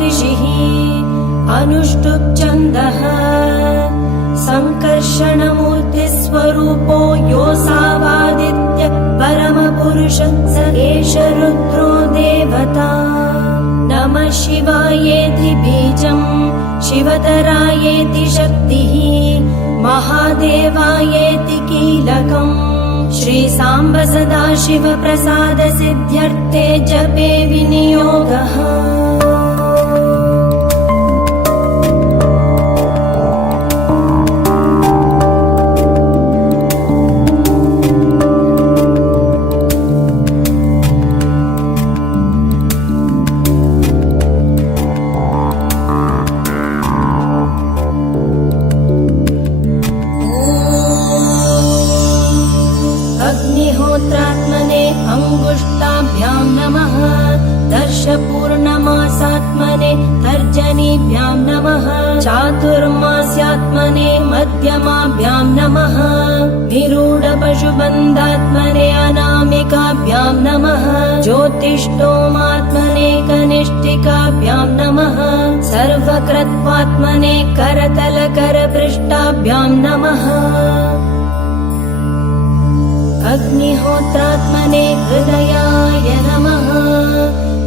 ऋषिः अनुष्टुप् छन्दः सङ्कर्षणमूर्तिस्वरूपो योऽसावादित्य परमपुरुष स एष रुद्रो देवता। नमः शिवायेति बीजम् शिवतरायेति शक्तिः महादेवायेति कीलकम् श्रीसाम्ब सदाशिव प्रसाद सिद्ध्यर्थे जपे विनियोगः। अग्निहोत्रात्मने अंगुष्ठाभ्यां नमः दर्शपूर्णमासात्मने तर्जनीभ्यां नमः चातुर्मास्यात्मने मध्यमाभ्यां नमः निरूढपशुबन्धात्मने अनामिकाभ्यां नमः ज्योतिष्ठोमात्मने कनिष्ठिकाभ्यां नमः सर्वकृत्वात्मने करतलकरपृष्ठाभ्यां नमः अग्निहोत्रात्मने हृदयाय नमः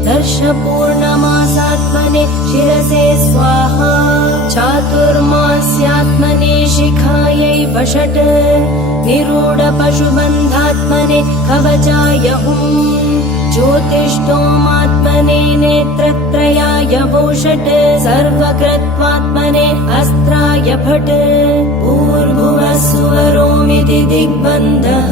दर्शपूर्णमासात्मने शिरसे स्वाहा चातुर्मास्यात्मने शिखायै वषट् निरूढपशुबन्धात्मने कवचाय हुम् ज्योतिष्ठोमात्मने नेत्रत्रयाय वोषट् सर्वकृत्वात्मने अस्त्राय फट् भूर्भुवः सुवरोमिति दिग्बन्धः।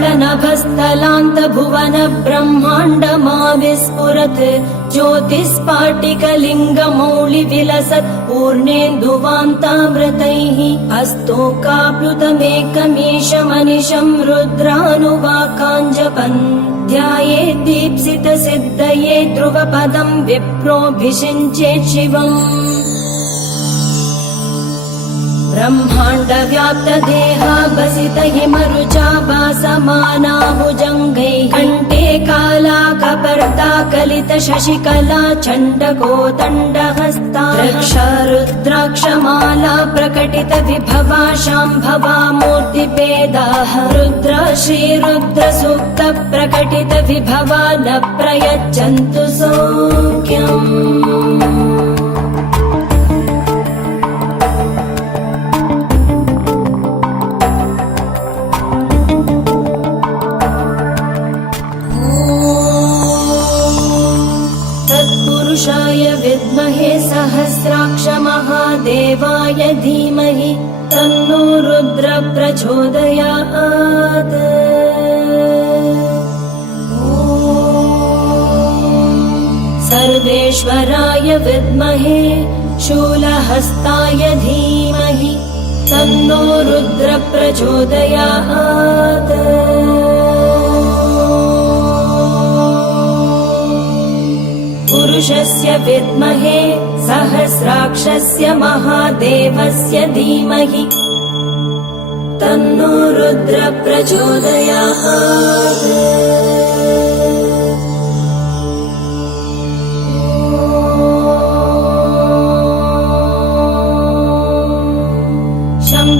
पातालनभस्थलान्त भुवन ब्रह्माण्डमाविस्फुरत् ज्योतिस्फाटिकलिङ्गमौळि विलसत् पूर्णेन्दुवान्तामृतैः हस्तोकाप्लुतमेकमीशमनिशं रुद्रानुवाकाञ्जपन् ध्यायेत् दीप्सितसिद्धये ध्रुवपदं विप्रोऽभिषिञ्चेत् शिवम्। ब्रह्माण्डव्याप्तदेहाभसित हिमरुचाभासमानाभुजङ्गैः कण्ठे कालाकपर्दाकलित शशिकला चण्डकोदण्डहस्ता रक्षा रुद्राक्षमाला प्रकटित विभवा शाम्भवा मूर्तिभेदाः रुद्र श्रीरुद्र सूक्त प्रकटित विभवा न प्रयच्छन्तु सौख्यम्। पुरुषाय विद्महे सहस्राक्ष महादेवाय धीमहि तन्नो रुद्र प्रचोदयात्। सर्वेश्वराय विद्महे शूलहस्ताय धीमहि तन्नो रुद्र प्रचोदयात्। पुरुषस्य विद्महे सहस्राक्षस्य महादेवस्य धीमहि तन्नो रुद्र प्रचोदयात्।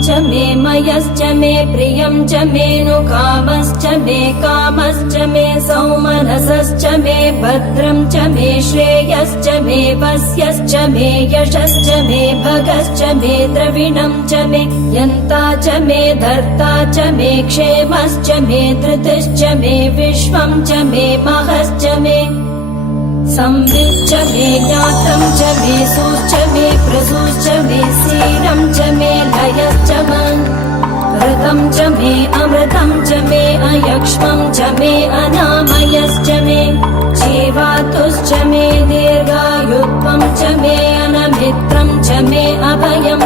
च मे मयश्च मे प्रियं च मे नुकामश्च मे कामश्च मे सौमनसश्च मे भद्रं च मे श्रेयश्च मे वस्यश्च मे यशश्च मे भगश्च मे द्रविणं च मे यन्ता च मे धर्ता च मे क्षेमश्च मे धृतिश्च मे विश्वं च मे महश्च मे संविच्च मे ज्ञातं च मे सूश्च मे प्रसूश्च मे सीरं च मे लयश्च ऋतं च मे अमृतं च मे अयक्ष्मं च मे अनामयश्च मे जीवातुश्च मे दीर्घायुत्वं च मे अनमित्रं च मे अभयं